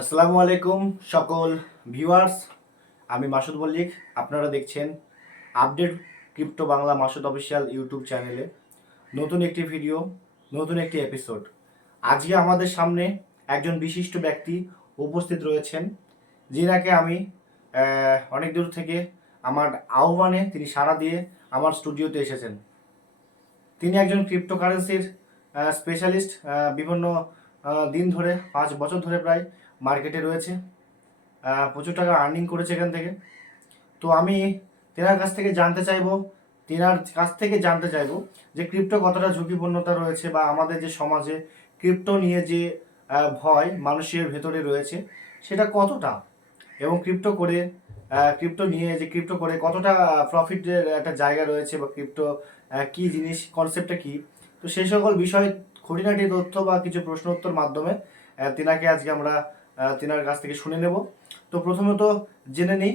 আসসালামু আলাইকুম সকল ভিউয়ার্স, আমি মাসুদ মল্লিক। আপনারা দেখছেন update crypto Bangla Masud official YouTube চ্যানেলে নতুন একটি ভিডিও, নতুন একটি এপিসোড। আজকে আমাদের সামনে একজন বিশিষ্ট ব্যক্তি উপস্থিত রয়েছেন, যিনাকে আমি অনেক দূর থেকে আমার আহ্বানে তিনি সাড়া দিয়ে আমার স্টুডিওতে এসেছেন। তিনি একজন ক্রিপ্টোকারেন্সির স্পেশালিস্ট বিভিন্ন দিন ধরে, পাঁচ বছর ধরে প্রায় মার্কেটে রয়েছে। প্রচুর টাকা আর্নিং করেছে এখান থেকে। তো আমি তেনার কাছ থেকে জানতে চাইব, তেনার কাছ থেকে জানতে চাইব যে ক্রিপ্টো কতটা ঝুঁকিপূর্ণতা রয়েছে বা আমাদের যে সমাজে ক্রিপ্টো নিয়ে যে ভয় মানুষের ভেতরে রয়েছে, সেটা কতটা? এবং ক্রিপ্টো করে ক্রিপ্টো নিয়ে যে ক্রিপ্টো করে কতটা প্রফিটের একটা জায়গা রয়েছে বা ক্রিপ্টো কি জিনিস কনসেপ্টটা কি? তো সেই সকল বিষয় খুঁটিনাটি তথ্য বা কিছু প্রশ্ন উত্তর মাধ্যমে তেনাকে আজকে আমরা তিনার কাছ থেকে শুনে নেব। তো প্রথমত জেনে নিই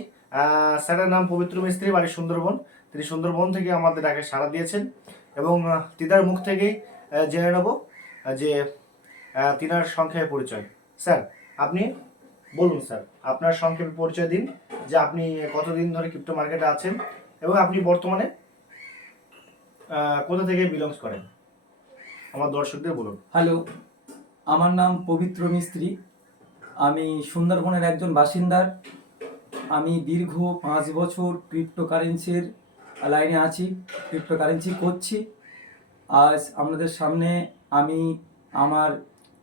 স্যারের নাম পবিত্র মিস্ত্রি, বাড়ি সুন্দরবন। তিনি সুন্দরবন থেকে আমাদের ডাকে সাড়া দিয়েছেন এবং তিনার মুখ থেকেই জেনে নেব যে তিনার সংক্ষেপে পরিচয়। স্যার, আপনি বলুন স্যার, আপনার সংক্ষেপে পরিচয় দিন, যে আপনি কতদিন ধরে ক্রিপ্টো মার্কেটে আছেন এবং আপনি বর্তমানে কোথা থেকে বিলংস করেন? আমার দর্শকদের বলুন। হ্যালো আমার নাম পবিত্র মিস্ত্রি আমি সুন্দরবনের একজন বাসিন্দার। আমি দীর্ঘ পাঁচ বছর ক্রিপ্টোকারেন্সির লাইনে আছি ক্রিপ্টোকারেন্সি করছি। আজ আপনাদের সামনে আমি আমার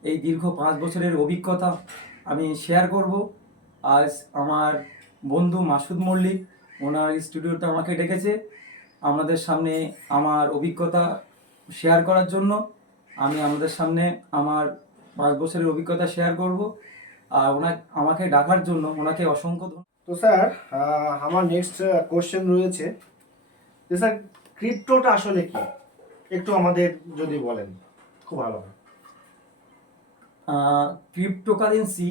এই দীর্ঘ পাঁচ বছরের অভিজ্ঞতা আমি শেয়ার করব। আজ আমার বন্ধু মাসুদ মল্লিক, ওনার স্টুডিওতে আমাকে ডেকেছে। আপনাদের সামনে আমার অভিজ্ঞতা শেয়ার করার জন্য আমি আমাদের সামনে আমার পাঁচ বছরের অভিজ্ঞতা শেয়ার করব। আর ওনা আমাকে ডাকার জন্য ওনাকে অসংখ্য তো স্যার আমার নেক্সট কোশ্চেন রয়েছে। যে স্যার ক্রিপ্টোটা আসলে কি? একটু আমাদের যদি বলেন খুব ভালো হয়। ক্রিপ্টোকারেন্সি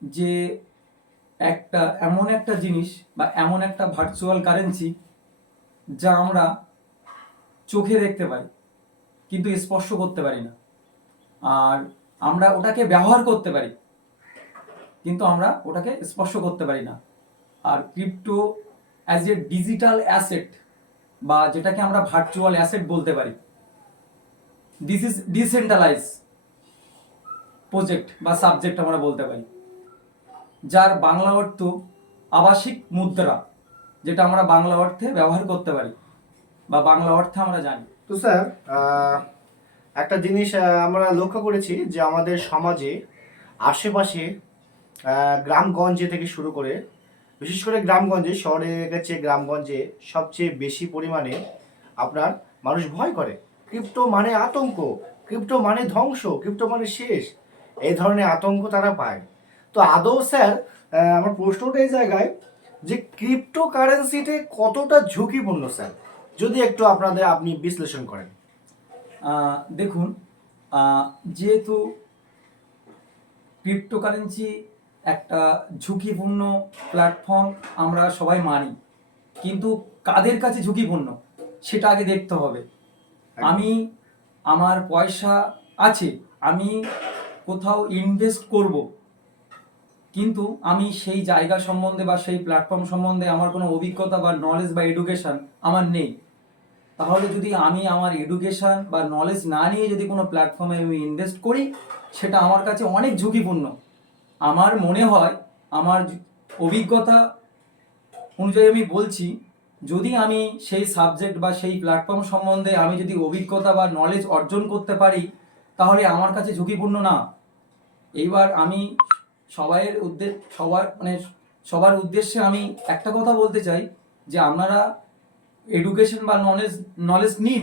যে একটা এমন একটা জিনিস বা এমন একটা ভার্চুয়াল কারেন্সি যা আমরা চোখে দেখতে পাই কিন্তু স্পর্শ করতে পারি না। আর আমরা ওটাকে ব্যবহার করতে পারি। কিন্তু আমরা ওটাকে স্পর্শ করতে পারি না। আর crypto as a digital asset বা যেটাকে আমরা ভার্চুয়াল অ্যাসেট বলতে পারি। দিস ইজ ডিসেন্ট্রালাইজ প্রজেক্ট বা সাবজেক্ট আমরা বলতে পারি। যার বাংলা অর্থ আবাসিক মুদ্রা, যেটা আমরা বাংলা অর্থে ব্যবহার করতে পারি বা বাংলা অর্থে আমরা জানি। তো স্যার একটা জিনিস আমরা লক্ষ্য করেছি যে আমাদের সমাজে, আশেপাশে গ্রামগঞ্জে থেকে শুরু করে, বিশেষ করে গ্রামগঞ্জে, শহরে গেছে গ্রামগঞ্জে সবচেয়ে বেশি পরিমাণে আপনার মানুষ ভয় করে। ক্রিপ্টো মানে আতঙ্ক, ক্রিপ্টো মানে ধ্বংস, ক্রিপ্টো মানে শেষ। এই ধরনের আতঙ্ক তারা পায়। তো আদৌ স্যার আমার প্রশ্নটা এই জায়গায় যে ক্রিপ্টো কারেন্সিতে কতটা ঝুঁকিপূর্ণ, স্যার? যদি একটু আপনাদের, আপনি বিশ্লেষণ করেন। দেখুন যেহেতু ক্রিপ্টোকারেন্সি একটা ঝুঁকিপূর্ণ প্ল্যাটফর্ম আমরা সবাই মানি। কিন্তু কাদের কাছে ঝুঁকিপূর্ণ? সেটা আগে দেখতে হবে। আমি আমার পয়সা আছে আমি কোথাও ইনভেস্ট করব। কিন্তু আমি সেই জায়গা সম্বন্ধে বা সেই প্ল্যাটফর্ম সম্বন্ধে আমার কোনো অভিজ্ঞতা বা নলেজ বা এডুকেশন আমার নেই। তাহলে যদি আমি আমার এডুকেশন বা নলেজ না নিয়ে যদি কোনো প্ল্যাটফর্মে আমি ইনভেস্ট করি, সেটা আমার কাছে অনেক ঝুঁকিপূর্ণ। আমার মনে হয়, আমার অভিজ্ঞতা অনুযায়ী আমি বলছি, যদি আমি সেই সাবজেক্ট বা সেই প্ল্যাটফর্ম সম্বন্ধে আমি যদি অভিজ্ঞতা বা নলেজ অর্জন করতে পারি, তাহলে আমার কাছে ঝুঁকিপূর্ণ না। এইবার আমি সবাইয়ের উদ্দেশ্য সবার মানে সবার উদ্দেশ্যে আমি একটা কথা বলতে চাই, যে আপনারা এডুকেশন বা নলেজ নলেজ নিন,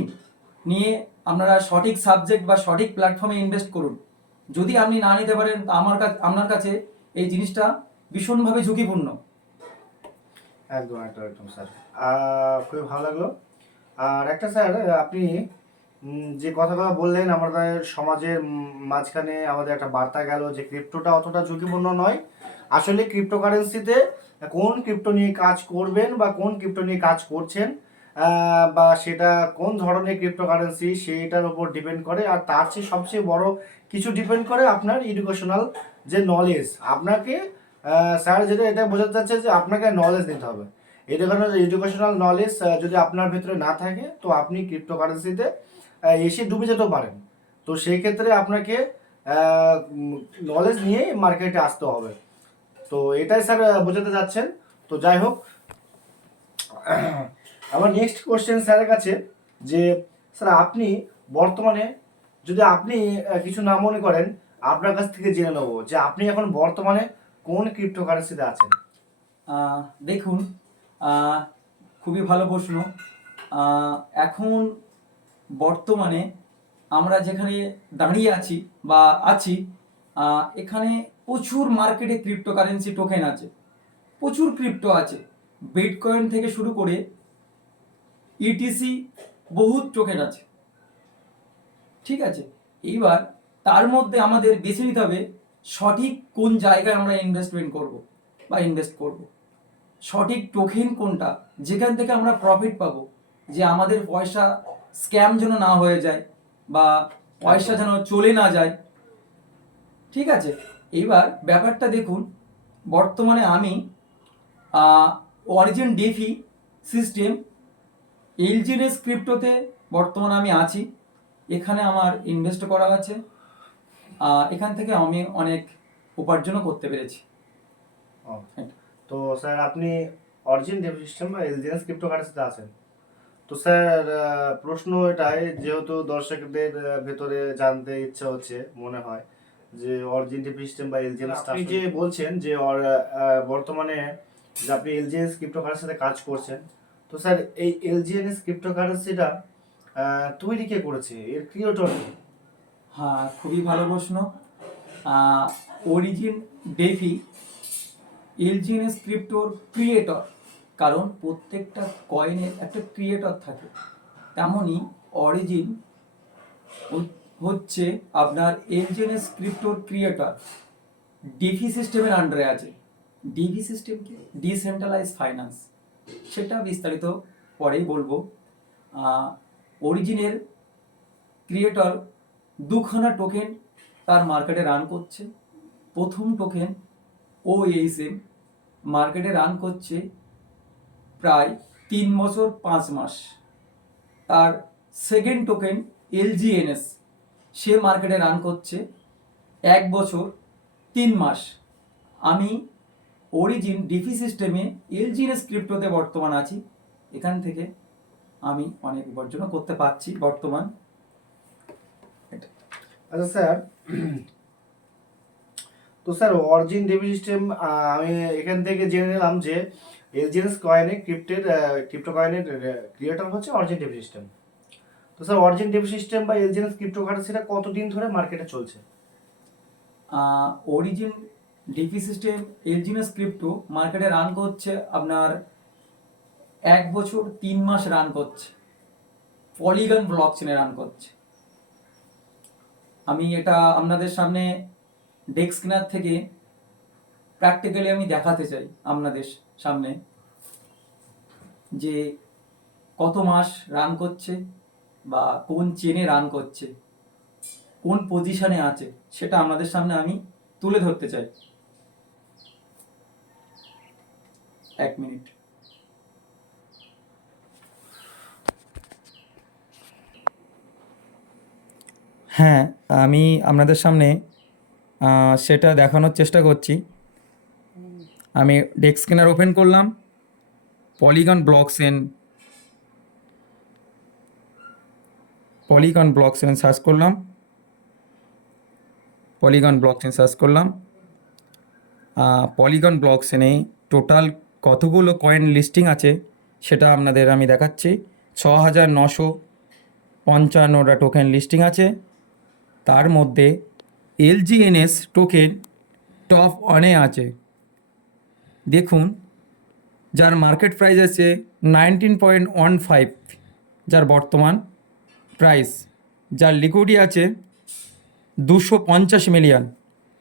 নিয়ে আপনারা সঠিক সাবজেক্ট বা সঠিক প্ল্যাটফর্মে ইনভেস্ট করুন। যদি আপনি না নিতে পারেন আমার কাছে আপনার কাছে এই জিনিসটা ভীষণভাবে ঝুঁকিপূর্ণ। একদম একদম একদম, স্যার। খুবই ভালো লাগল। আর একটা স্যার, আপনি যে কথাগুলো বললেন, আমাদের সমাজের মাঝখানে আমাদের একটা বার্তা গেল যে ক্রিপ্টোটা অতটা ঝুঁকিপূর্ণ নয়। আসলে ক্রিপ্টোকারেন্সিতে কোন ক্রিপ্টো নিয়ে কাজ করবেন বা কোন ক্রিপ্টো নিয়ে কাজ করছেন বা সেটা কোন ধরনের ক্রিপ্টোকারেন্সি সেটার উপর ডিপেন্ড করে। আর তার চেয়ে সবচেয়ে বড় কিছু ডিপেন্ড করে আপনার এডুকেশনাল যে নলেজ আপনাকে স্যার যেটা এটা বোঝাতে চাচ্ছে যে আপনাকে নলেজ নিতে হবে। এডুকেশনাল এডুকেশনাল নলেজ যদি আপনার ভেতরে না থাকে, তো আপনি ক্রিপ্টোকারেন্সিতে এসে ডুবে যেতেও পারেন। তো সেই ক্ষেত্রে আপনাকে নলেজ নিয়ে মার্কেটে আসতে হবে। তো এটাই স্যার বোঝাতে যাচ্ছেন তো যাই হোক আমার নেক্সট কোশ্চেন স্যারের কাছে যে, স্যার আপনি বর্তমানে যদি আপনি কিছু না মনে করেন, আপনার কাছ থেকে জেনে নেব যে আপনি এখন বর্তমানে কোন ক্রিপ্টোকারেন্সিতে আছেন। দেখুন খুবই ভালো প্রশ্ন। এখন বর্তমানে আমরা যেখানে দাঁড়িয়ে আছি বা আছি এখানে প্রচুর মার্কেটে ক্রিপ্টোকারেন্সি টোকেন আছে। প্রচুর ক্রিপ্টো আছে। বিটকয়েন থেকে শুরু করে ইটিসি বহুত টোকেন আছে ঠিক আছে? এইবার তার মধ্যে আমাদের বেছে নিতে হবে সঠিক কোন জায়গায় আমরা ইনভেস্টমেন্ট করব বা ইনভেস্ট করব। সঠিক টোকেন কোনটা? যেখান থেকে আমরা প্রফিট পাবো। যে আমাদের পয়সা স্ক্যাম যেন না হয়ে যায় বা পয়সা যেন চলে না যায়। ঠিক আছে? এইবার ব্যাপারটা দেখুন। বর্তমানে আমি অরিজিন ডেফি সিস্টেম এলজিএনএস ক্রিপ্টোতে বর্তমানে আমি আছি। এখানে আমার ইনভেস্ট করা আছে আহ, এখান থেকে আমি অনেক উপার্জনও করতে পেরেছি। তো স্যার আপনি অরিজিন ডেভ সিস্টেম বা এলজিএস ক্রিপ্টোকারেন্সিতে আছেন। তো স্যার প্রশ্ন এটাই যেহেতু দর্শকদের ভেতরে জানতে ইচ্ছা হচ্ছে মনে হয় যে অরিজিন ডেভ সিস্টেম বা এলজিএস আপনি যে বলছেন যে বর্তমানে যে আপনি এলজিএস ক্রিপ্টোকারেন্সিতে কাজ করছেন তো স্যার, এই এলজিএনএস ক্রিপ্টোকারেন্সিটা তৈরি কে করেছে? এর ক্রিয়েটর হ্যাঁ খুবই ভালো প্রশ্ন। অরিজিন ডেফি এলজিএনএস ক্রিপ্টোর ক্রিয়েটর কারণ প্রত্যেকটা কয়েনের একটা ক্রিয়েটর থাকে। তেমনই অরিজিন হচ্ছে আপনার এলজিএনএস ক্রিপ্টোর ক্রিয়েটর ডিফি সিস্টেমের আন্ডারে আছে। ডিভি সিস্টেম কি? ডিসেন্ট্রালাইজ ফাইন্যান্স সেটা বিস্তারিত পরেই বলব। অরিজিনের ক্রিয়েটর দুখানা টোকেন তার মার্কেটে রান করছে। প্রথম টোকেন ও এইচএম মার্কেটে রান করছে প্রায় তিন বছর পাঁচ মাস। তার সেকেন্ড টোকেন এলজিএনএস সে মার্কেটে রান করছে এক বছর তিন মাস। আমি অরিজিন ডিফি সিস্টেমে এলজিএনএস ক্রিপ্টোতে বর্তমান আছি। এখান থেকে আমি অনেক উপার্জনও করতে পারছি বর্তমান। আচ্ছা স্যার তো স্যার অরিজিন ডেবি সিস্টেম আমি এখান থেকে জেনে নিলাম যে এলজিএনএস কয়েনে ক্রিপ্টের ক্রিপ্টো কয়েনের ক্রিয়েটর হচ্ছে অরিজিন ডেবি সিস্টেম তো স্যার অরিজিন ডেবি সিস্টেম বা এলজিএনএস ক্রিপ্টো কারেন্সিটা কতদিন ধরে মার্কেটে চলছে? Origin DeFi system LGNS crypto মার্কেটে রান করছে আপনার এক বছর তিন মাস রান করছে। পলিগন ব্লক চেনে রান করছে। আমি এটা আপনাদের সামনে ডেস্ক স্ক্যানার থেকে প্র্যাকটিক্যালি আমি দেখাতে চাই আপনাদের সামনে যে কত মাস রান করছে বা কোন চেনে রান করছে, কোন পজিশনে আছে, সেটা আপনাদের সামনে আমি তুলে ধরতে চাই। এক মিনিট। হ্যাঁ আমি আপনাদের সামনে সেটা দেখানোর চেষ্টা করছি। আমি ডেস্ক স্ক্যানার ওপেন করলাম, Polygon blockchain Polygon blockchain search করলাম, পলিগন ব্লকচেন সার্চ করলাম পলিগন ব্লকচেনে টোটাল কতগুলো কয়েন লিস্টিং আছে সেটা আপনাদের আমি দেখাচ্ছি। ছ হাজার নশো পঞ্চান্নটা টোকেন লিস্টিং আছে। তার মধ্যে এলজিএনএস টোকেন টপ ওয়ানে আছে। দেখুন, যার মার্কেট প্রাইস আছে নাইনটিন পয়েন্ট ওয়ান ফাইভ যার বর্তমান প্রাইস যার লিকুইডি আছে দুশো পঞ্চাশ মিলিয়ন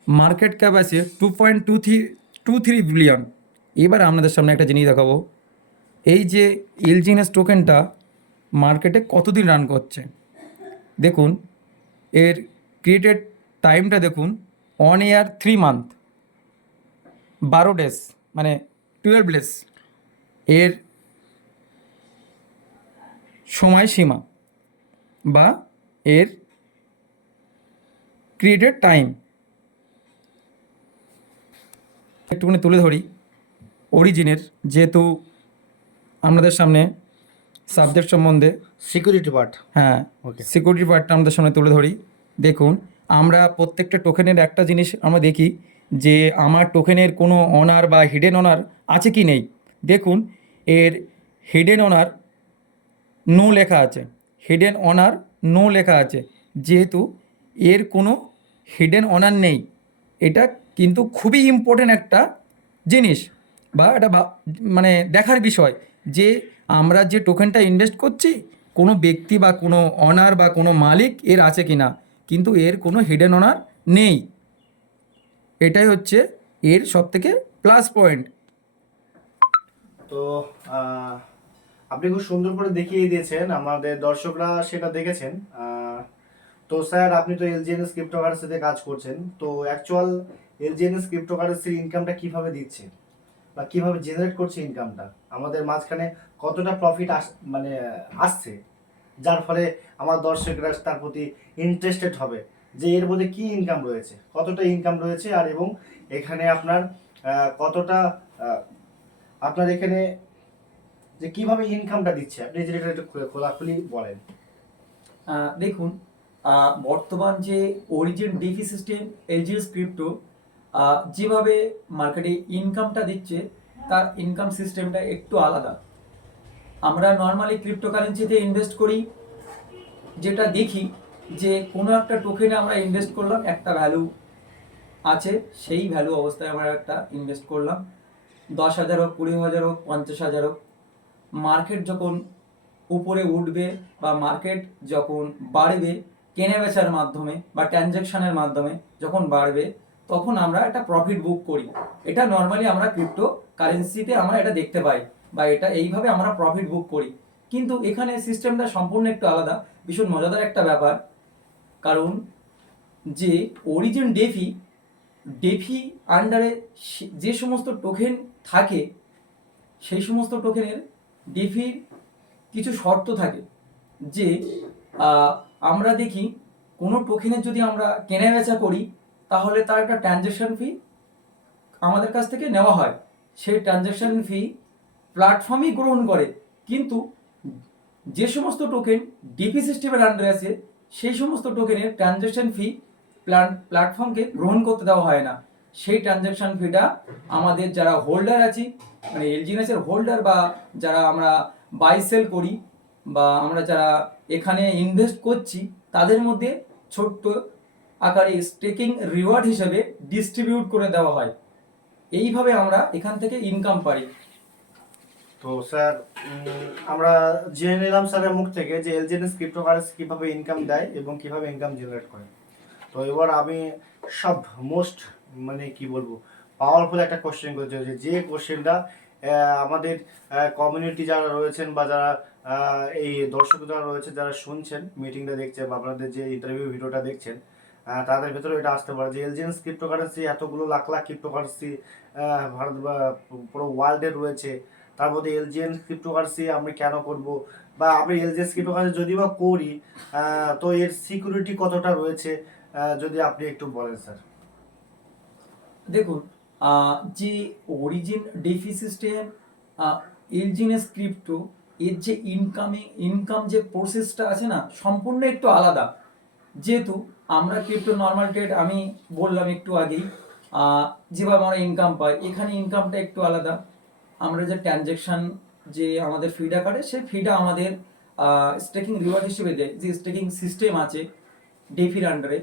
মার্কেট ক্যাপ আছে two point two three two three billion এবার আপনাদের সামনে একটা জিনিস দেখাবো। এই যে এলজিএনএস টোকেনটা মার্কেটে কতদিন রান করছে? দেখুন, এর ক্রিয়েটেড টাইমটা দেখুন ওয়ান ইয়ার থ্রি মান্থ বারো ডেজ মানে টুয়েলভ ডেজ এর সময়সীমা বা এর ক্রিয়েটেড টাইম একটুখানি তুলে ধরি। অরিজিনের যেহেতু আপনাদের সামনে সাবজেক্ট সম্বন্ধে সিকিউরিটি পার্ট হ্যাঁ Okay. সিকিউরিটি পার্টটা আমাদের সামনে তুলে ধরি। দেখুন আমরা প্রত্যেকটা টোকেনের একটা জিনিস আমরা দেখি যে আমার টোকেনের কোনো অনার বা হিডেন অনার আছে কি নেই? দেখুন এর হিডেন অনার নো লেখা আছে। হিডেন অনার নো লেখা আছে। যেহেতু এর কোনো হিডেন অনার নেই। এটা কিন্তু খুবই ইম্পর্টেন্ট একটা জিনিস। বা এটা মানে দেখার বিষয় যে আমরা যে টোকেনটা ইনভেস্ট করছি, কোনো ব্যক্তি বা কোনো অনার বা কোনো মালিক এর আছে কি না কিন্তু এর কোনো হিডেন অনার নেই। এটাই হচ্ছে এর সবথেকে প্লাস পয়েন্ট তো আপনি খুব সুন্দর করে দেখিয়ে দিয়েছেন, আমাদের দর্শকরা সেটা দেখেছেন। তো স্যার, আপনি তো এলজিএনএস ক্রিপ্টোকারেন্সিতে কাজ করছেন, তো অ্যাকচুয়াল এলজিএনএস ক্রিপ্টোকারেন্সির ইনকামটা কীভাবে দিচ্ছে বা কীভাবে জেনারেট করছে ইনকামটা আমাদের মাঝখানে কতটা প্রফিট আস মানে আসছে? যার ফলে আমার দর্শকরা তার প্রতি ইন্টারেস্টেড হবে যে এর মধ্যে কী ইনকাম রয়েছে? কতটা ইনকাম রয়েছে আর এবং এখানে আপনার কতটা আপনার এখানে যে কীভাবে ইনকামটা দিচ্ছে? আপনি যেটা একটু খোলাখুলি বলেন। দেখুন বর্তমান যে origin DeFi system LGS crypto যেভাবে মার্কেটে ইনকামটা দিচ্ছে, তার ইনকাম সিস্টেমটা একটু আলাদা। আমরা নর্মালি ক্রিপ্টোকারেন্সিতে ইনভেস্ট করি, যেটা দেখি যে কোনো একটা টোকেনে আমরা ইনভেস্ট করলাম, একটা ভ্যালু আছে, সেই ভ্যালু অবস্থায় আমরা একটা ইনভেস্ট করলাম। দশ হাজার হোক, কুড়ি হাজার হোক, পঞ্চাশ হাজার হোক মার্কেট যখন উপরে উঠবে বা মার্কেট যখন বাড়বে কেনে বেচার মাধ্যমে বা ট্রানজ্যাকশনের মাধ্যমে যখন বাড়বে তখন আমরা একটা প্রফিট বুক করি। এটা নর্মালি আমরা ক্রিপ্টো কারেন্সিতে আমরা এটা দেখতে পাই বা এটা এইভাবে আমরা প্রফিট বুক করি। কিন্তু এখানে সিস্টেমটা সম্পূর্ণ একটু আলাদা, ভীষণ মজাদার একটা ব্যাপার। কারণ যে অরিজিন ডেফি ডেফি আন্ডারে যে সমস্ত টোকেন থাকে, সেই সমস্ত টোকেনের ডেফির কিছু শর্ত থাকে। যে আমরা দেখি কোনো টোকেনের যদি আমরা কেনা বেচা করি তাহলে তার একটা ট্রানজ্যাকশন ফি আমাদের কাছ থেকে নেওয়া হয়। সেই ট্রানজ্যাকশন ফি প্ল্যাটফর্মই গ্রহণ করে। কিন্তু যে সমস্ত টোকেন ডিপি সিস্টেমের আন্ডারে আছে, সেই সমস্ত টোকেনের ট্রানজ্যাকশন ফি প্ল্যান প্ল্যাটফর্মকে গ্রহণ করতে দেওয়া হয় না। সেই ট্রানজ্যাকশন ফিটা আমাদের যারা হোল্ডার আছি মানে এলজিএনএস এর হোল্ডার বা যারা আমরা বাই সেল করি বা আমরা যারা এখানে ইনভেস্ট করছি, তাদের মধ্যে ছোট্ট আকারে স্টেকিং রিওয়ার্ড হিসেবে ডিস্ট্রিবিউট করে দেওয়া হয়। এইভাবে আমরা এখান থেকে ইনকাম পাই তো স্যার আমরা জেনে নিলাম স্যারের মুখ থেকে যে এলজেনেস ক্রিপ্টোকারেন্সি কীভাবে ইনকাম দেয় এবং কীভাবে ইনকাম জেনারেট করে। তো এবার আমি সব মোস্ট মানে কি বলব পাওয়ারফুল একটা কোশ্চেন করতে চাই যে কোশ্চেনটা আমাদের কমিউনিটি যারা রয়েছেন বা যারা এই দর্শক যারা রয়েছে, যারা শুনছেন মিটিংটা দেখছেন বা আপনাদের যে ইন্টারভিউ ভিডিওটা দেখছেন তাদের ভেতরে এটা আসতে পারে। যে এলজেন্স ক্রিপ্টোকারেন্সি এতগুলো লাখ লাখ ক্রিপ্টোকারেন্সি ভারত বা পুরো ওয়ার্ল্ডে রয়েছে, তার মধ্যে এলজিএন ক্রিপ্টোকারেন্সি আমি কেন করব? বা আমি এলজিএস ক্রিপ্টোকারেন্সি যদি বা করি তো এর সিকিউরিটি কতটা রয়েছে? যদি আপনি একটু বলেন স্যার দেখুন যে origin DeFi system LGNS crypto এর যে ইনকামিং ইনকাম যে প্রসেসটা আছে না, সম্পূর্ণ একটু আলাদা। যেহেতু আমরা ক্রিপ্টো নর্মাল ট্রেড আমি বললাম একটু আগেই যেভাবে আমরা ইনকাম পাই, এখানে ইনকামটা একটু আলাদা। আমরা যে ট্রানজ্যাকশন যে আমাদের ফিটা কাটে, সেই ফিটা আমাদের স্টেকিং রিওয়ার্ড হিসেবে দেয়। যে স্টেকিং সিস্টেম আছে ডেফির আন্ডারে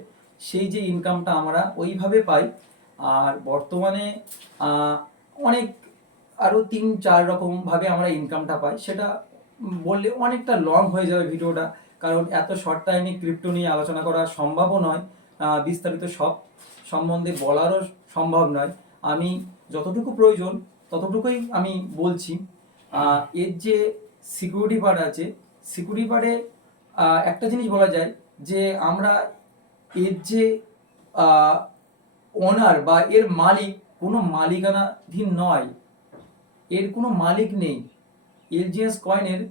সেই যে ইনকামটা আমরা ওইভাবে পাই। আর বর্তমানে অনেক আরও তিন চার রকমভাবে আমরা ইনকামটা পাই। সেটা বললে অনেকটা লং হয়ে যাবে ভিডিওটা। কারণ এত শর্ট টাইমে ক্রিপ্টো নিয়ে আলোচনা করা সম্ভবও নয়। বিস্তারিত সব সম্বন্ধে বলারও সম্ভব নয়। আমি যতটুকু প্রয়োজন, ততটুকুই আমি বলছি। এর যে সিকিউরিটি পার্ট আছে সিকিউরিটি পার্টে একটা জিনিস বলা যায় যে আমরা এর যে ওনার বা এর মালিক কোনো মালিকানাধীন নয়। এর কোনো মালিক নেই। এলজিএস কয়েনের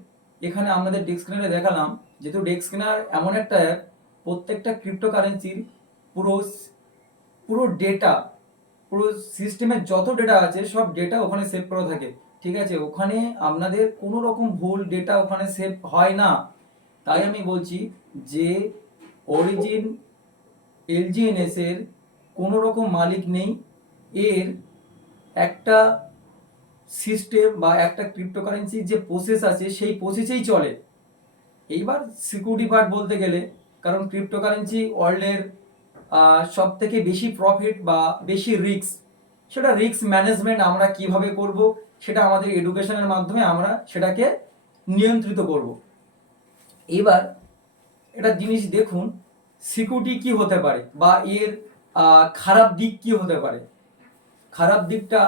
এখানে আমাদের ডেস্কনারে দেখালাম। যেহেতু ডেস্কনার এমন একটা অ্যাপ প্রত্যেকটা ক্রিপ্টোকারেন্সির পুরো পুরো ডেটা পুরো সিস্টেমের যত ডেটা আছে, সব ডেটা ওখানে সেভ করা থাকে। ঠিক আছে? ওখানে আপনাদের কোনো রকম ভুল ডেটা ওখানে সেভ হয় না। তাই আমি বলছি যে অরিজিন এলজিএনএস এর কোনো রকম মালিক নেই। এর একটা সিস্টেম বা একটা ক্রিপ্টোকারেন্সি যে প্রসেস আছে, সেই প্রসেসেই চলে। এইবার সিকিউরিটি পার্ট বলতে গেলে, কারণ ক্রিপ্টোকারেন্সি ওয়ার্ল্ডের সব থেকে বেশি প্রফিট বা বেশি রিস্ক সেটা রিস্ক ম্যানেজমেন্ট আমরা কীভাবে করব, সেটা আমাদের এডুকেশনের মাধ্যমে আমরা সেটাকে নিয়ন্ত্রিত করব। এবার এটা জিনিস দেখুন সিকিউরিটি কি হতে পারে বা এর খারাপ দিক কি হতে পারে? খারাপ দিকটা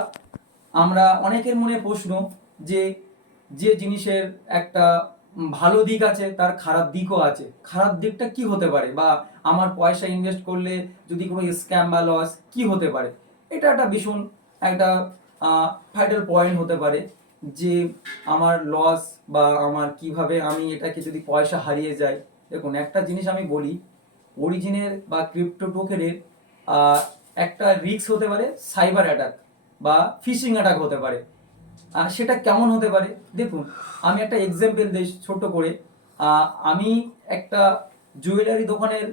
আমরা অনেকের মনে প্রশ্ন যে যে জিনিসের একটা ভালো দিক আছে, তার খারাপ দিকও আছে। খারাপ দিকটা কি হতে পারে? বা আমার পয়সা ইনভেস্ট করলে যদি কোনো স্ক্যাম বা লস কি হতে পারে? এটা একটা ভীষণ একটা ফাইটাল পয়েন্ট হতে পারে যে আমার লস বা আমার কীভাবে আমি এটাকে যদি পয়সা হারিয়ে যায় দেখুন, একটা জিনিস আমি বলি অরিজিনের বা ক্রিপ্টো টোকেনের একটা রিস্ক হতে পারে সাইবার অ্যাটাক বা ফিশিং অ্যাটাক হতে পারে। সেটা কেমন হতে পারে? দেখুন, আমি একটা এক্সাম্পল দিই ছোট করে। আমি একটা জুয়েলারি দোকানের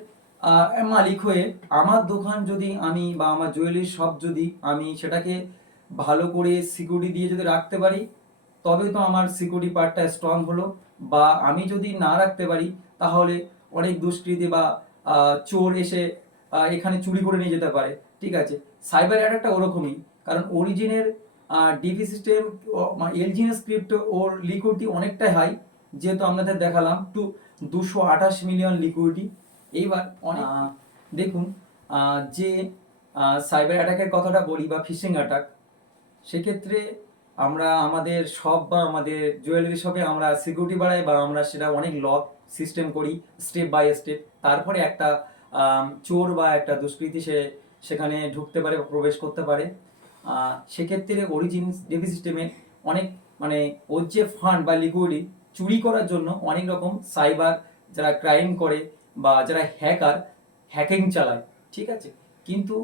মালিক হয়ে আমার দোকান যদি আমি বা আমার জুয়েলারি শপ যদি আমি সেটাকে ভালো করে সিকিউরিটি দিয়ে যদি রাখতে পারি তবে তো আমার সিকিউরিটি পার্টটা স্ট্রং হলো। বা আমি যদি না রাখতে পারি, তাহলে অনেক দুষ্কৃতী বা চোর এসে এখানে চুরি করে নিয়ে যেতে পারে। ঠিক আছে? সাইবার অ্যাটাকটা ওরকমই। কারণ অরিজিনের ডিভি সিস্টেম এলজিএন স্ক্রিপ্ট ওর লিকুইডিটি অনেকটাই হাই যেহেতু আপনাদের দেখালাম টু দুশো আঠাশ মিলিয়ন লিকুইডিটি এইবার দেখুন যে সাইবার অ্যাটাকের কথাটা বলি বা ফিশিং অ্যাটাক সেক্ষেত্রে আমরা আমাদের শপ বা আমাদের জুয়েলারি শপে আমরা সিকিউরিটি বাড়াই বা আমরা সেটা অনেক লক সিস্টেম করি স্টেপ বাই স্টেপ তারপরে একটা চোর বা একটা দুষ্কৃতী সে সেখানে ঢুকতে পারে বা প্রবেশ করতে পারে। সেক্ষেত্রে অরিজিন ডিভি সিস্টেমে অনেক মানে ওর যে ফান্ড বা লিকুইডি চুরি করার জন্য অনেক রকম সাইবার যারা ক্রাইম করে বা যারা হ্যাকার হ্যাকিং চালায়, ঠিক আছে? কিন্তু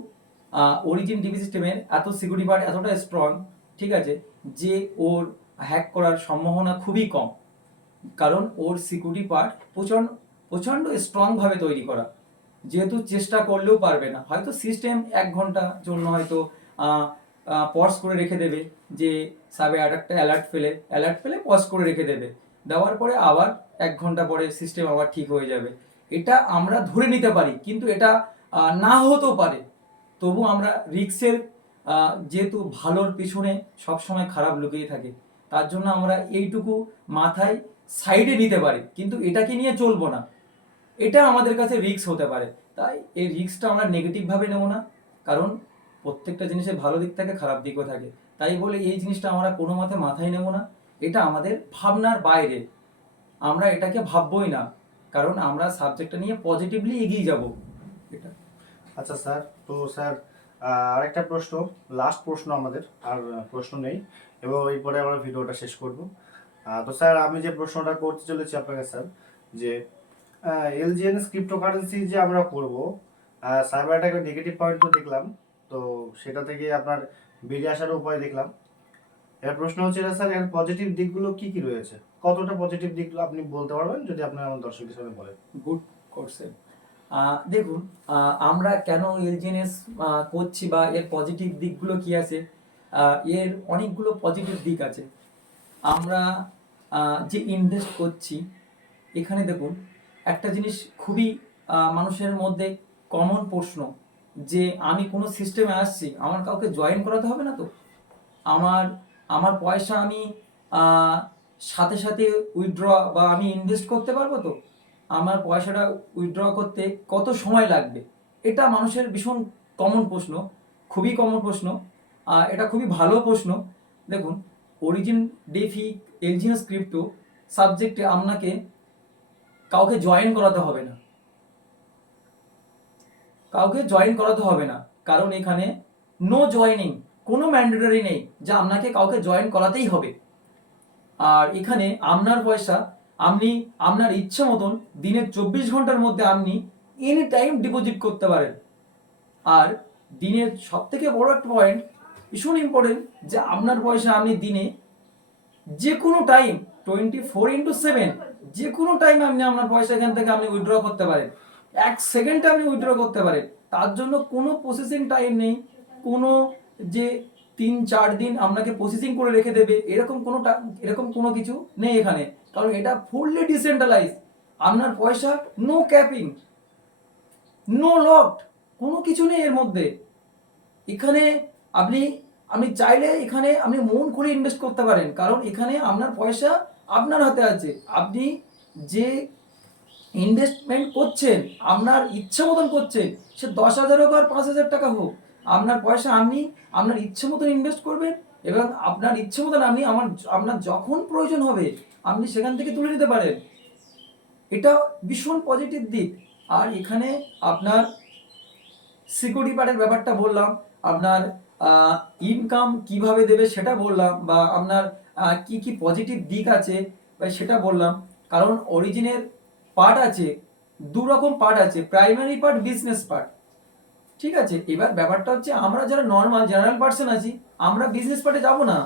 অরিজিন ডিভি সিস্টেমের এত সিকিউরিটি পার্ট এতটা স্ট্রং ঠিক আছে, যে ওর হ্যাক করার সম্ভাবনা খুবই কম। কারণ ওর সিকিউরিটি পার্ট প্রচণ্ড প্রচণ্ড স্ট্রংভাবে তৈরি করা। যেহেতু চেষ্টা করলেও পারবে না। হয়তো সিস্টেম এক ঘণ্টা জন্য হয়তো পজ করে রেখে দেবে যে সাবে একটা অ্যালার্ট পেলে অ্যালার্ট পেলে পজ করে রেখে দেবে। দেওয়ার পরে আবার এক ঘণ্টা পরে সিস্টেম আবার ঠিক হয়ে যাবে। এটা আমরা ধরে নিতে পারি, কিন্তু এটা না হতেও পারে। তবু আমরা রিক্সের যেহেতু ভালোর পিছনে সবসময় খারাপ লুকিয়ে থাকে, তার জন্য আমরা এইটুকু মাথায় সাইডে নিতে পারি, কিন্তু এটাকে নিয়ে চলবো না। এটা আমাদের কাছে রিস্ক হতে পারে। তাই এই রিস্কটা আমরা নেগেটিভভাবে নেব না, কারণ প্রত্যেকটা জিনিসের ভালো দিক থাকে, খারাপ দিকও থাকে। তাই বলে এই জিনিসটা আমরা কোনো মতে মাথায় নেব না। এটা আমাদের ভাবনার বাইরে। আমরা এটাকে ভাববই না। কারণ আমরা সাবজেক্টটা নিয়ে পজিটিভলি এগিয়ে যাব। এটা। আচ্ছা স্যার, তো স্যার আরেকটা প্রশ্ন লাস্ট প্রশ্ন আমাদের, আর প্রশ্ন নেই। এবং এরপরে আমরা ভিডিওটা শেষ করব। তো স্যার, আমি যে প্রশ্নটা করতে চলেছি আপনাকে স্যার, যে এলজিএনএস ক্রিপ্টোকারেন্সি যে আমরা করব সাইবার অ্যাটাকের নেগেটিভ পয়েন্ট তো দেখলাম। তো সেটা থেকে আপনার বেরিয়ে আসার উপায় দেখলাম। এর প্রশ্ন হচ্ছে এটা, স্যার, এর পজিটিভ দিকগুলো কি কি রয়েছে? কতটা পজিটিভ দিকগুলো আপনি বলতে পারবেন, যদি আপনি আমার দর্শকের সামনে বলেন? গুড করছেন দেখুন আমরা কেন এলজিএনএস করছি বা এর পজিটিভ দিকগুলো কি আছে? এর অনেকগুলো পজিটিভ দিক আছে। আমরা যে ইনভেস্ট করছি, এখানে দেখুন, একটা জিনিস খুবই মানুষের মধ্যে কমন প্রশ্ন। যে আমি কোনো সিস্টেমে আসছি, আমার কাউকে জয়েন করাতে হবে না তো? আমার আমার পয়সা আমি সাথে সাথে উইথড্র বা আমি ইনভেস্ট করতে পারব তো? আমার পয়সাটা উইথড্র করতে কত সময় লাগবে? এটা মানুষের ভীষণ কমন প্রশ্ন, খুবই কমন প্রশ্ন এটা খুবই ভালো প্রশ্ন। দেখুন অরিজিন ডেফি এলজিএস ক্রিপ্টো সাবজেক্টে আপনাকে কাউকে জয়েন করাতে হবে না। কাউকে জয়েন করাতে হবে না। কারণ এখানে নো জয়েনিং কোনো ম্যান্ডেটরি নেই যে আপনাকে কাউকে জয়েন করাতেই হবে। আর এখানে আপনার পয়সা, আপনি আপনার ইচ্ছে মতন দিনের চব্বিশ ঘণ্টার মধ্যে আপনি এনি টাইম ডিপোজিট করতে পারেন। আর দিনের সব থেকে বড় একটা পয়েন্ট ভীষণ ইম্পর্টেন্ট যে আপনার পয়সা আপনি দিনে যে কোনো time twenty four into seven যে কোনো টাইম আপনি আপনার পয়সা এখান থেকে আপনি উইথড্র করতে পারেন। এক সেকেন্ডে আপনি উইথড্র করতে পারেন তার জন্য কোনো প্রসেসিং টাইম নেই। কোনো যে তিন, চার দিন আপনাকে প্রসেসিং করে রেখে দেবে, এরকম কোনো এরকম কোনো কিছু নেই এখানে। কারণ এটা ফুললি ডিসেন্ট্রালাইজ আপনার পয়সা নো ক্যাপিং নো লকড কোনো কিছু নেই এর মধ্যে। এখানে আপনি আপনি চাইলে এখানে আপনি মন খুলে ইনভেস্ট করতে পারেন। কারণ এখানে আপনার পয়সা আপনার হাতে আছে। আপনি যে ইনভেস্টমেন্ট করছেন, আপনার ইচ্ছে মতন করছেন, সে দশ হাজার হোক আর পাঁচ হাজার টাকা হোক, আপনার পয়সা আপনি, আপনার ইচ্ছে মতন ইনভেস্ট করবেন এবং আপনার ইচ্ছে মতন আপনি আমার, আপনার যখন প্রয়োজন হবে, আপনি সেখান থেকে তুলে নিতে পারেন। এটা ভীষণ পজিটিভ দিক। আর এখানে আপনার সিকিউরিটি পার্টের ব্যাপারটা বললাম, আপনার ইনকাম কীভাবে দেবে সেটা বললাম বা আপনার কি কি পজিটিভ দিক আছে সেটা বললাম। কারণ অরিজিনের পার্ট আছে, দু রকম পার্ট আছে প্রাইমারি পার্ট বিজনেস পার্ট ঠিক আছে? এবার ব্যাপারটা হচ্ছে, আমরা যারা নর্মাল জেনারেল পার্সন আছি, আমরা বিজনেস পার্টে যাব না।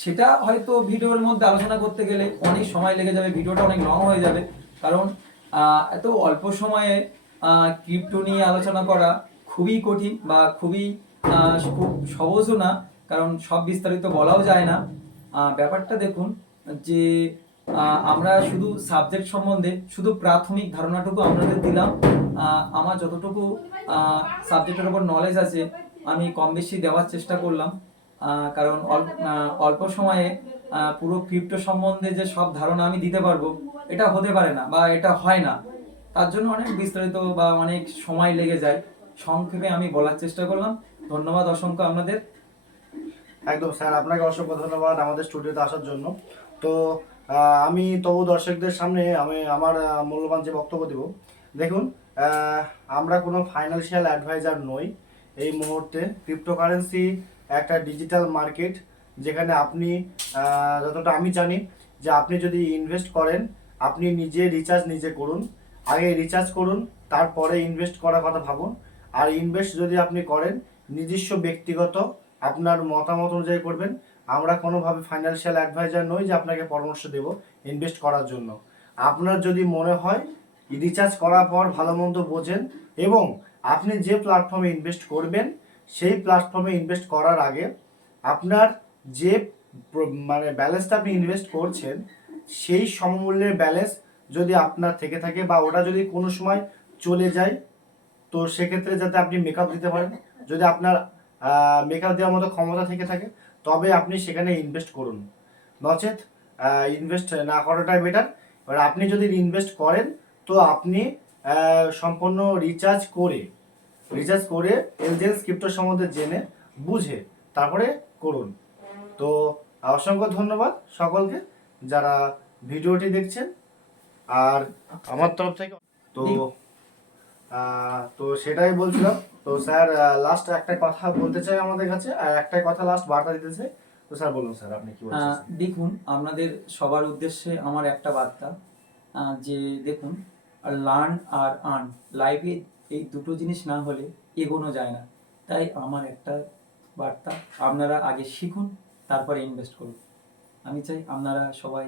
সেটা হয়তো ভিডিওর মধ্যে আলোচনা করতে গেলে অনেক সময় লেগে যাবে, ভিডিওটা অনেক লং হয়ে যাবে। কারণ এত অল্প সময়ে ক্রিপ্টো নিয়ে আলোচনা করা খুবই কঠিন বা খুবই খুব সহজও না, কারণ সব বিস্তারিত বলাও যায় না। ব্যাপারটা দেখুন যে আমরা শুধু সাবজেক্ট সম্বন্ধে, শুধু প্রাথমিক ধারণাটুকু আপনাদের দিলাম। আমার যতটুকু সাবজেক্টের ওপর নলেজ আছে, আমি কম বেশি দেওয়ার চেষ্টা করলাম। কারণ অল্প সময়ে পুরো ক্রিপ্টো সম্বন্ধে যে সব ধারণা আমি দিতে পারব, এটা হতে পারে না বা এটা হয় না। তার জন্য অনেক বিস্তারিত বা অনেক সময় লেগে যায়। সংক্ষেপে আমি বলার চেষ্টা করলাম। ধন্যবাদ অসংখ্য আপনাদের। একদম, স্যার, আপনাকে অসংখ্য ধন্যবাদ আমাদের স্টুডিওতে আসার জন্য। তো আমি তবু দর্শকদের সামনে আমি আমার মূল্যবান যে বক্তব্য দেব। দেখুন আমরা কোনো ফাইন্যান্সিয়াল অ্যাডভাইজার নই। এই মুহূর্তে ক্রিপ্টোকারেন্সি একটা ডিজিটাল মার্কেট যেখানে আপনি যতটা আমি জানি যে আপনি যদি ইনভেস্ট করেন, আপনি নিজে রিচার্জ নিজে করুন। আগে রিচার্জ করুন, তারপরে ইনভেস্ট করার কথা ভাবুন। আর ইনভেস্ট যদি আপনি করেন, নিজস্ব ব্যক্তিগত আপনার মতামত অনুযায়ী করবেন। আমরা কোনোভাবে ফাইন্যান্সিয়াল অ্যাডভাইজার নই যে আপনাকে পরামর্শ দেব ইনভেস্ট করার জন্য। আপনার যদি মনে হয় রিচার্জ করার পর ভালো মন্দ বোঝেন এবং আপনি যে প্ল্যাটফর্মে ইনভেস্ট করবেন, সেই প্ল্যাটফর্মে ইনভেস্ট করার আগে আপনার যে মানে ব্যালেন্সটা আপনি ইনভেস্ট করছেন, সেই সমমূল্যের ব্যালেন্স যদি আপনার থেকে থাকে বা ওটা যদি কোনো সময় চলে যায়, তো সেক্ষেত্রে যাতে আপনি মেকআপ দিতে পারেন। যদি আপনার মেকআপ দেওয়ার মতো ক্ষমতা থেকে থাকে তবে আপনি সেখানে ইনভেস্ট করুন। নচেত ইনভেস্ট না করাটাই বেটার এবার আপনি যদি ইনভেস্ট করেন তো আপনি সম্পূর্ণ রিচার্জ করে রিচার্জ করে এলজেন্স ক্রিপ্টো সম্বন্ধে জেনে বুঝে তারপরে করুন। তো অসংখ্য ধন্যবাদ সকলকে যারা ভিডিওটি দেখছেন। আর আমার তরফ থেকে তো তো সেটাই বলছিলাম। তো স্যার লাস্ট একটা কথা বলতে চাই আমাদের কাছে আর একটাই কথা লাস্ট বার্তা দিতে চাই তো স্যার বলুন স্যার আপনি কি বলছেন দেখুন আপনাদের সবার উদ্দেশ্যে আমার একটা বার্তা যে দেখুন লার্ন আর আর্ন লাইফে এই দুটো জিনিস না হলে এগোনো যায় না। তাই আমার একটা বার্তা আপনারা আগে শিখুন তারপরে ইনভেস্ট করুন। আমি চাই আপনারা সবাই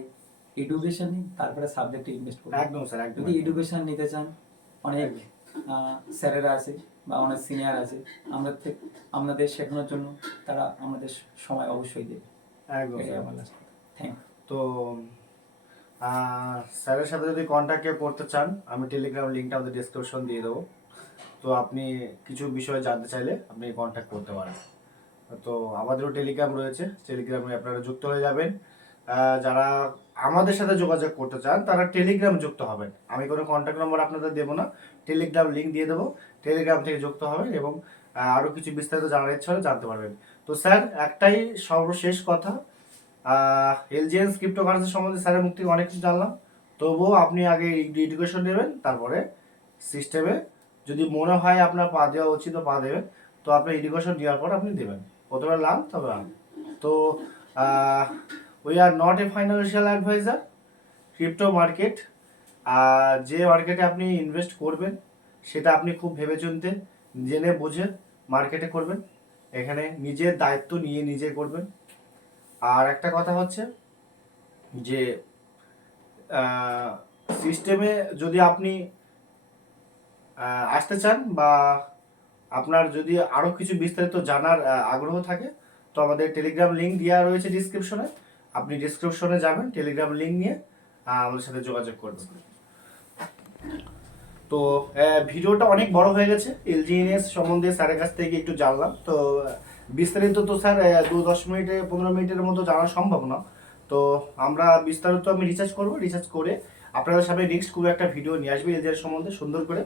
এডুকেশন নিন তারপরে সাবজেক্টে ইনভেস্ট করুন। একদম স্যার একদম যদি এডুকেশন নিতে চান অনেক স্যারেরা আছে বা অনেক সিনিয়র আছে আমরা আপনাদের শেখানোর জন্য তারা আমাদের সময় অবশ্যই দেবে। একদম থ্যাংক তো স্যারের সাথে যদি কন্ট্যাক্ট কেউ করতে চান আমি টেলিগ্রাম লিঙ্কটা আমাদের ডিসক্রিপশন দিয়ে দেবো। তো আপনি কিছু বিষয় জানতে চাইলে আপনি কন্ট্যাক্ট করতে পারেন। তো আমাদেরও টেলিগ্রাম রয়েছে টেলিগ্রামে আপনারা যুক্ত হয়ে যাবেন। আহ, যারা আমাদের সাথে যোগাযোগ করতে চান তারা টেলিগ্রাম যুক্ত হবেন। আমি কোনো কন্ট্যাক্ট নম্বর আপনাদের দেবো না। টেলিগ্রাম লিঙ্ক দিয়ে দেবো। টেলিগ্রাম থেকে যুক্ত হবেন এবং আরও কিছু বিস্তারিত জানার ইচ্ছা হলে জানতে পারবেন। তো স্যার, একটাই সর্বশেষ কথা এলজিএন ক্রিপ্টোকারেন্সি সম্বন্ধে স্যারের মুখ থেকে অনেক কিছু জানলাম। তবুও আপনি আগে এডুকেশন নেবেন, তারপরে সিস্টেমে যদি মনে হয় আপনার পা দেওয়া উচিত পা দেবেন। তো আপনার এডুকেশন দেওয়ার পর আপনি দেবেন। প্রথমে লাভ তবে লাভ তো we are not a financial advisor crypto market যে মার্কেটে আপনি ইনভেস্ট করবেন, সেটা আপনি খুব ভেবে ভেবেচিন্তে, জেনে বুঝে মার্কেটে করবেন। এখানে নিজের দায়িত্ব নিয়ে নিজে করবেন। আর একটা কথা হচ্ছে যে সিস্টেমে যদি আপনি আসতে চান বা আপনার যদি আরও কিছু বিস্তারিত জানার আগ্রহ থাকে, তো আমাদের টেলিগ্রাম লিঙ্ক দেওয়া রয়েছে ডিসক্রিপশনে আপনি ডিসক্রিপশনে যাবেন টেলিগ্রাম লিঙ্ক নিয়ে আমাদের সাথে যোগাযোগ করবেন। তো ভিডিওটা অনেক বড় হয়ে গেছে। এলজিএনএস সম্বন্ধে স্যারের কাছ থেকে একটু জানলাম। তো, বিস্তারিত তো স্যার দু দশ মিনিটে, পনেরো মিনিটের মতো জানা সম্ভব না। তো, আমরা বিস্তারিত আমি রিসার্চ করব রিসার্চ করে আপনাদের সামনে নেক্সট কোনো একটা ভিডিও নিয়ে আসবে এলজিএর সম্বন্ধে সুন্দর করে।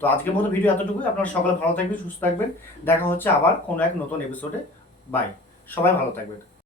তো, আজকের মতো ভিডিও এতটুকুই। আপনারা সকালে ভালো থাকবেন, সুস্থ থাকবেন। দেখা হচ্ছে আবার কোনো এক নতুন এপিসোডে বাই সবাই ভালো থাকবেন।